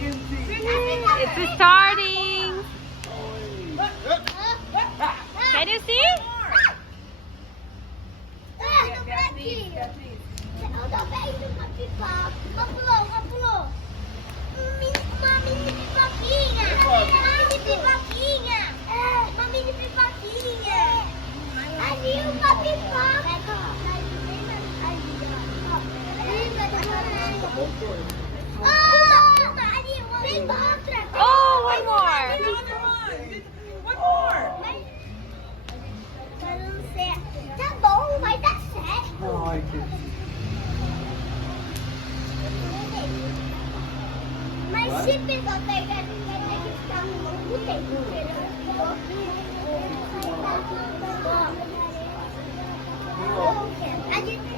It's starting. Can you see? Uma pulou. Uma mini pipoquinha. Uma mini pipoquinha. Ali uma pipoca. Tem outra. Oh, one more. Tá bom, vai dar certo. Ai, que... Mas se pegar, vai ter que ficar muito tempo. A gente